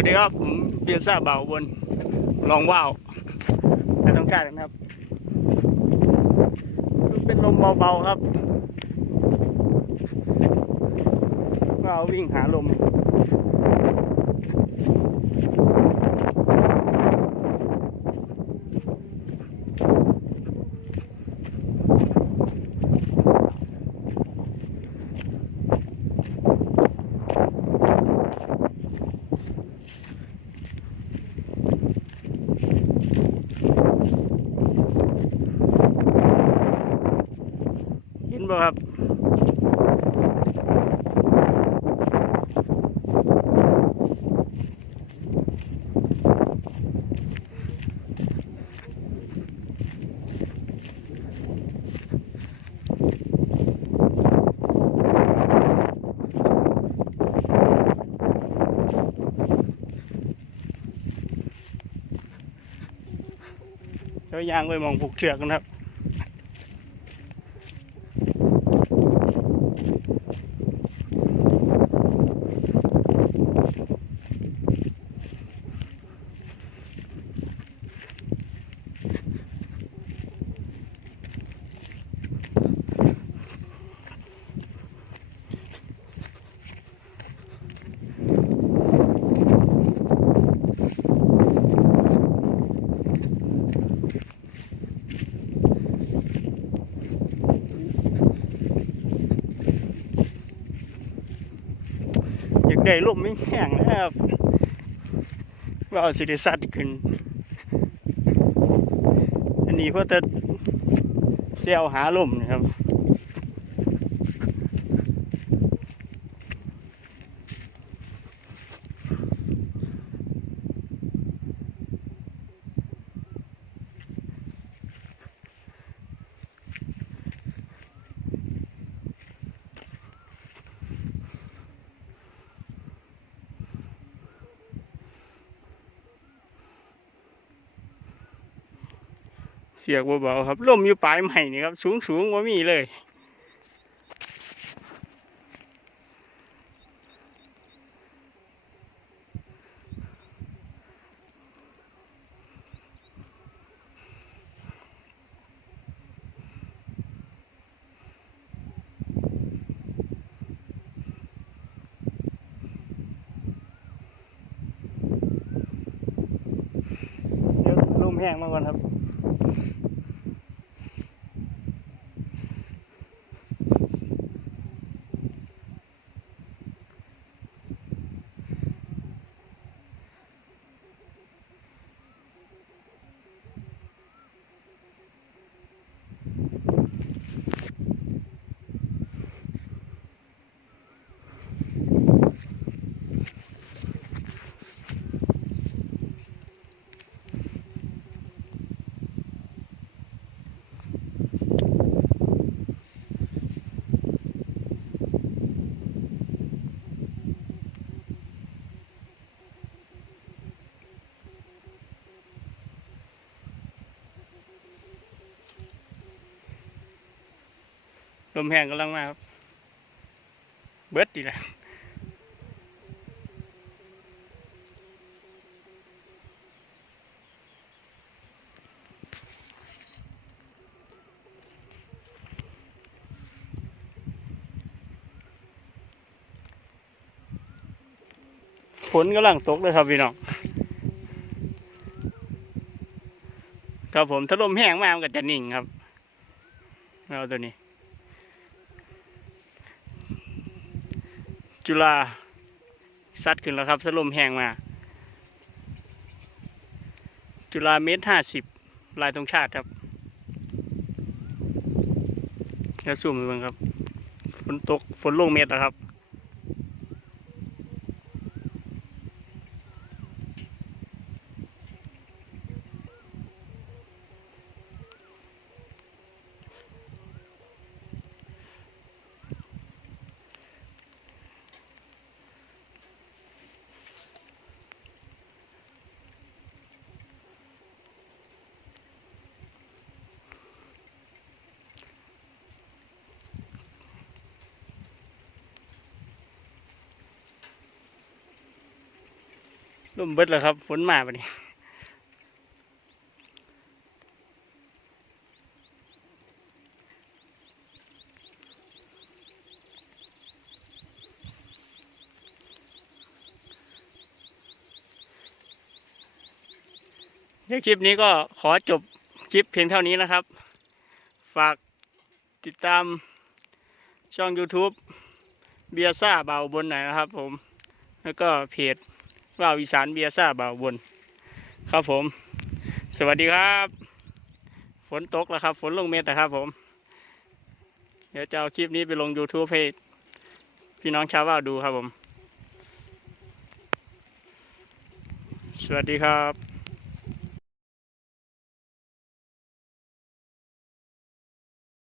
วัสดีครับผมเบียร์ซ่าเบาบนลองว่าวไม่ต้องการนะครับ เป็นลมเบาๆครับว่าวิ่งหาลม บ่ครับเดี๋ยวยางไปมองผูกเชือกกันครับ ได้ลมไม่แห้งนะครับว่าเสิได้สัตว์ขึ้น อันนี้เพื่อจะเซลหาลมนะครับ เสียกเบาๆครับลมอยู่ปลายใหม่นี่ครับ สูงๆว่ามีเลยเดี๋ยวลมแห้งมาก่อนครับ ลมแห้งกำลังมาครับ เบิดดีแหละฝนกำลังตกเลยครับพี่น้อง ครับผมถ้าลมแห้งมามันก็จะนิ่งครับ เอาตัวนี้ จุฬาซัดขึ้นแล้วครับสลมแห้งมา จุฬาเมตรห้าสิบลายตรงชาติครับ แล้วสูมไปเบิ่งครับ ฝนตกฝนลงเม็ดนะครับ ร่มเบิดแล้วครับ ฝนมาปะนี่เดี๋ยวคลิปนี้ก็ขอจบคลิปเพียงเท่านี้นะครับ ฝากติดตามช่อง YouTube เบียซ่าเบาบนหน่อยนะครับผม แล้วก็เพจ ว่าวอีสานเบียซ่าเบาวบน ครับผม สวัสดีครับ ฝนตกแล้วครับ ฝนลงเม็ดนะครับผม เดี๋ยวจะเอาคลิปนี้ไปลง YouTube ให้พี่น้องชาวว่าวดูครับผม สวัสดีครับ